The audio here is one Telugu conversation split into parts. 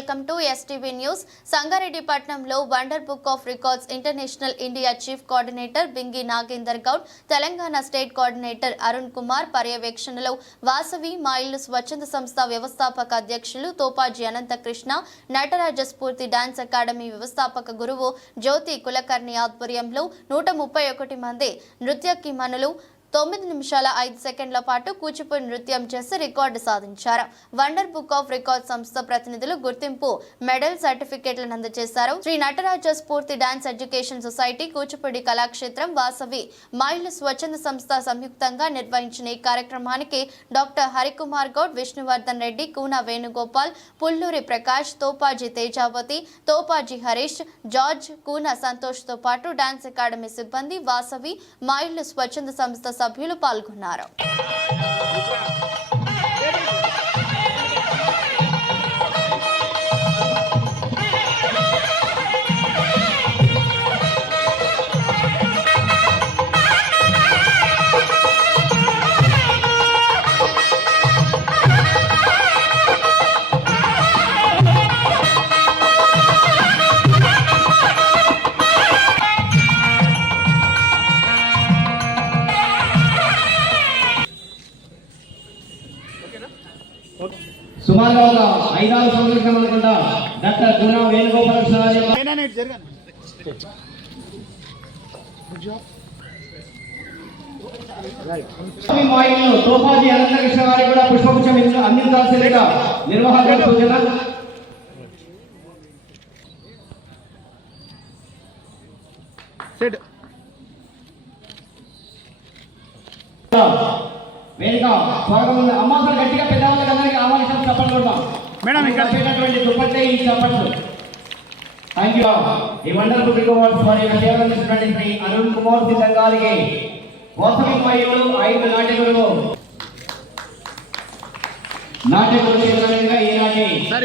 Welcome to STV news Sangareddy పట్నంలో Wonder Book of Records International India chief coordinator Bingi Nagender Goud Telangana state coordinator Arun Kumar పర్యవేక్షణలో వాసవి మా స్వచ్ఛంద సంస్థ వ్యవస్థాపక అధ్యక్షులు తోపాజీ అనంతకృష్ణ నటరాజ స్ఫూర్తి డాన్స్ అకాడమీ వ్యవస్థాపక గురువు జ్యోతి కులకర్ణి ఆధ్వర్యంలో నూట ముప్పై ఒకటి మంది నృత్యకిమనులు తొమ్మిది నిమిషాల ఐదు సెకండ్ల పాటు కూచిపూడి నృత్యం చేసి రికార్డు సాధించారు. వండర్ బుక్ ఆఫ్ రికార్డ్ సంస్థ ప్రతినిధులు గుర్తింపు మెడల్ సర్టిఫికేట్లను అందజేశారు. Shri Nataraja Spoorthi dance education society Kuchipudi Kalakshetram Vasavi. మహిళ స్వచ్ఛంద సంస్థ సంయుక్తంగా నిర్వహించిన ఈ కార్యక్రమానికి డాక్టర్ హరికుమార్ గౌడ్ విష్ణువర్ధన్ రెడ్డి కూన వేణుగోపాల్ పుల్లూరి ప్రకాష్ తోపాజీ తేజావతి తోపాజీ హరీష్ జార్జ్ కూన సంతోష్తో పాటు డాన్స్ అకాడమీ సిబ్బంది వాసవి మహిళ స్వచ్ఛంద సంస్థ సభ్యులు పాల్గొన్నారు. ఐదారు సంవత్సరాల అనుకుంటా. డాక్టర్ గుణ వేణుగోపాలకృష్ణ తోపాజీ అనంతకృష్ణ గారి కూడా పుష్పగుచ్చం అందించాల్సిందిగా నిర్వాహకుల సూచన వేదిక స్వాగతం అమ్మ సార్ గట్టిగా పెద్దవాళ్ళకి అందరికీ ఆహ్వానించాలి చప్పట్లు కొడదాం మేడం, ఇక్కడ. దుప్పట్టే ఈ చప్పట్లు. థ్యాంక్ యూ ఈ వండర్ఫుల్ రికార్డ్స్ వారి యొక్క సేవలు అందిస్తున్నటువంటి శ్రీ అరుణ్ కుమార్ సిద్ధం గారికి వాసవి మహిళలు ఐదు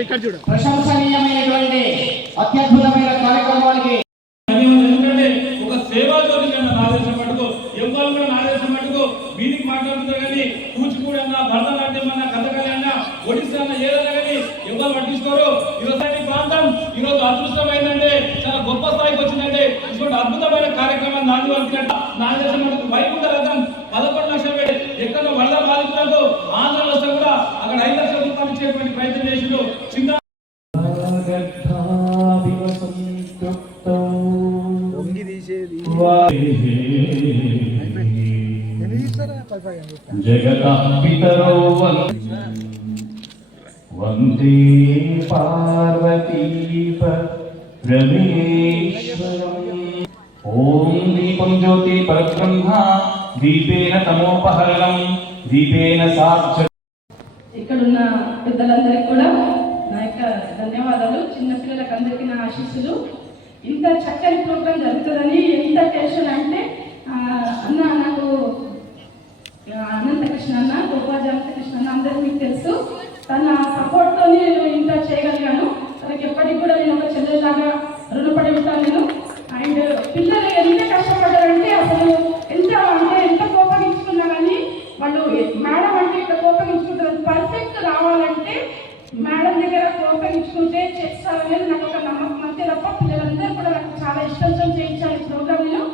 ఇక్కడ చూడు. ప్రశంసనీయమైనటువంటి అత్యద్భుతమైన కార్యక్రమానికి ఎందుకంటే ఒక సేవా కన్నా మటుకు ఎవ్వరు కూడా నా దేశం మటుకు వీధికి మాట్లాడుతున్నారు కానీ కూచిపూడి అన్న భరతనాట్యం అన్న కథకళి అన్న ఒడిస్సా అన్న ఏదైనా కానీ ఎవరు పట్టించుకోరు ఈరోజు ఈ ప్రాంతం ఈరోజు అదృష్టం ఏంటంటే చాలా గొప్ప స్థాయికి వచ్చిందంటే ఇటువంటి అద్భుతమైన నాలుగు నాంది నాలుగు నా దేశం వైకుంఠ రథం పదకొండు లక్షలు పెట్టి ఎక్కడ వరద బాధితులకు ఆంధ్ర వస్తే కూడా అక్కడ ఐదు లక్షల రూపాయలు ఇచ్చేటువంటి ప్రయత్నం చేసిండు చిన్న వంగి పితరో వందే పార్వతీ రమేశ్వరం ఓం దీపం జ్యోతి పరబ్రహ్మ దీపేన తమోపహరణం దీపేన సాక్ష ఇక్కడున్న పెద్దలందరికీ కూడా నా యొక్క ధన్యవాదాలు. చిన్నపిల్లలకు అందరికీ నా ఆశీస్సులు. ఇంత చక్కని ప్రోగ్రాం జరుగుతుందని ఎంత టెన్షన్ అంటే అన్న నాకు అనంతకృష్ణ అన్న గోపాజీ అనంతకృష్ణ అన్న అందరికీ మీకు తెలుసు. తన సపోర్ట్తో నేను ఇంత చేయగలిగాను. తనకి ఎప్పటికి కూడా నేను ఒక చెల్లెలాగా రుణపడి ఉంటాను నేను అండ్ పిల్లలు ఎంత కష్టపడ్డారంటే అసలు ఎంత అంటే ఎంత కోపగించుకున్నా కానీ వాళ్ళు మేడం అంటే ఇక్కడ కోపగించుకుంటారు పర్ఫెక్ట్ రావాలంటే మేడం దగ్గర కోపగించుకుంటే చేస్తారనేది నాకు ఒక నమ్మకం అంతే తప్ప పిల్లలందరూ కూడా నాకు చాలా ఇష్టంతో చేయించాలి ప్రోగ్రామ్ నేను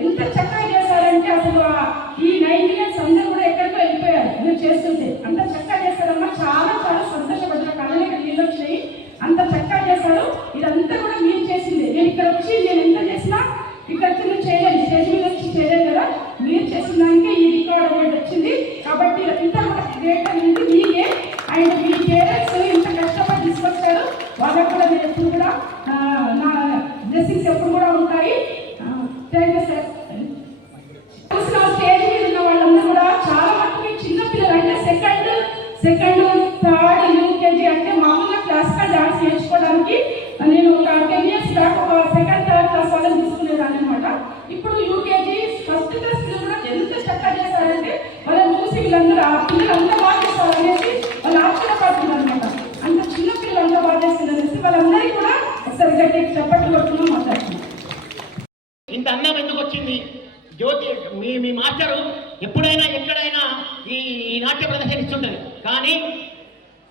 ఎంత చక్కగా చేశారంటే అసలు ఆ ఈ నైన్ ఇయర్స్ అందరూ కూడా ఎక్కడికో వెళ్ళిపోయారు మీరు చేస్తుంటే అంత చక్కగా చేశారమ్మా చాలా చాలా సంతోషపడ్డా కళ్ళకి నీళ్ళు వచ్చినాయి అంత చక్కగా చేశారు ఇదంతా కూడా మీరు చేసింది నేను ఇక్కడ వచ్చి నేను ఎంత చేసినా. ఇక్కడ నువ్వు చేయలేదు. స్టేజ్ మీద వచ్చి చేయలేదు కదా? మీరు చేసిన దానికే ఈ రికార్డ్ అనేది వచ్చింది. కాబట్టి ఇంత గ్రేట్ అనేది మీకే. అండ్ మీ పేరెంట్స్ ఇంత కష్టపడి తీసుకొచ్చారు. వాళ్ళకు కూడా మీరు ఎప్పుడు కూడా నా బ్లెస్సింగ్స్ ఎప్పుడు కూడా ఉంటాయి. థ్యాంక్ యూ సార్ స్టేజ్ మీద ఉన్న వాళ్ళందరూ కూడా చాలా మటుకు అంటే సెకండ్ సెకండ్ థర్డ్ యూకేజీ అంటే మామూలుగా క్లాసికల్ డాన్స్ నేర్చుకోవడానికి నేను ఒక టెన్ ఇయర్స్ బ్యాక్ ఒక సెకండ్ థర్డ్ క్లాస్ వాళ్ళని తీసుకునేదాన్ని అనమాట ఇప్పుడు యూకేజీ ఫస్ట్ క్లాస్ కూడా ఎంత చక్కగా చేశారంటే వాళ్ళని చూసి వీళ్ళందరూ ఆ పిల్లలు అంత బాగా అనేసి వాళ్ళు ఆశ్చర్యపడుతున్నారు అనమాట అంత చిన్న పిల్లలు అంత బాగా చేస్తున్నారు అనేసి వాళ్ళందరికీ కూడా ఒకసారి గట్టి చప్పట్లు కొట్టుకుని మాట్లాడుతున్నారు ఇంత అన్నం ఎందుకు వచ్చింది? జ్యోతి మీ మీ మాస్టరు ఎప్పుడైనా ఎక్కడైనా ఈ నాట్య ప్రదర్శన కానీ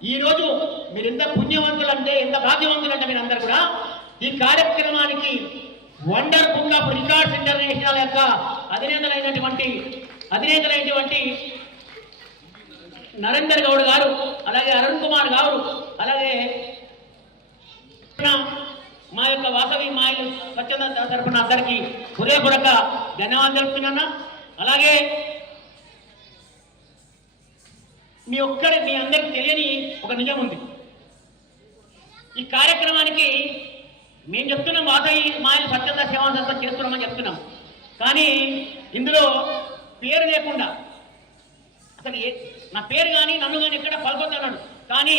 ఈరోజు మీరు ఎంత పుణ్యవంతులు అంటే ఎంత భాగ్యవంతులు అంటే మీరు అందరు కూడా ఈ కార్యక్రమానికి wonder book of records international యొక్క అధినేతలైనటువంటి అధినేతలైనటువంటి నరేందర్ గౌడ్ గారు అలాగే అరుణ్ కుమార్ గారు అలాగే మా యొక్క వాసవి మాయలు స్వచ్ఛంద తరపున అందరికీ హృదయపూర్వక ధన్యవాదాలు తెలుపుతున్నా అలాగే మీ ఒక్కరి మీ అందరికి తెలియని ఒక నిజం ఉంది. ఈ కార్యక్రమానికి మేము చెప్తున్నాం వాసవి మాయలు స్వచ్ఛంద సేవా సంస్థ చేస్తున్నామని చెప్తున్నాం. కానీ ఇందులో పేరు లేకుండా అసలు నా పేరు కానీ నన్ను కానీ ఎక్కడ పలుకొద్దన్నాడు. కానీ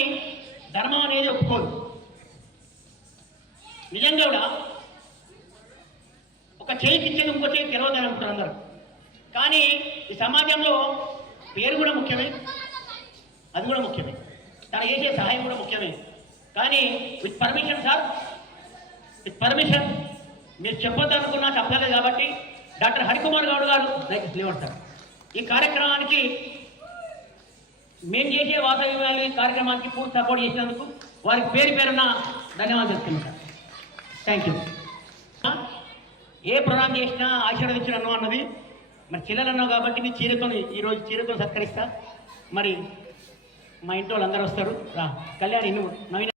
ధర్మం అనేది ఒప్పుకోదు. నిజంగా కూడా ఒక చేయికి ఇచ్చేది ఇంకో చేయి తెరవద్దని అనుకుంటారు అందరూ. కానీ ఈ సమాజంలో పేరు కూడా ముఖ్యమే. అది కూడా ముఖ్యమే. తను చేసే సహాయం కూడా ముఖ్యమే. కానీ with permission sir with permission మీరు చెప్పొద్దు అనుకున్నా చెప్పలేదు కాబట్టి డాక్టర్ హరికుమార్ గౌడ్ గారు దయచేసి లేవండి సార్ ఈ కార్యక్రమానికి మేము చేసే వాతావరణాలు ఈ కార్యక్రమానికి పూర్తి సపోర్ట్ చేసినందుకు వారికి పేరు పేరున ధన్యవాదాలు చెప్తున్నాను సార్. థ్యాంక్ యూ ఏ ప్రోగ్రాం చేసినా ఆశీర్వదించడం అన్నది మరి చిల్లలు అన్నావు కాబట్టి నీ చీరకొని ఈరోజు చీరతో సత్కరిస్తా. మరి మా ఇంటి వాళ్ళందరూ వస్తారు. రా. కళ్యాణి నువ్వు నవీన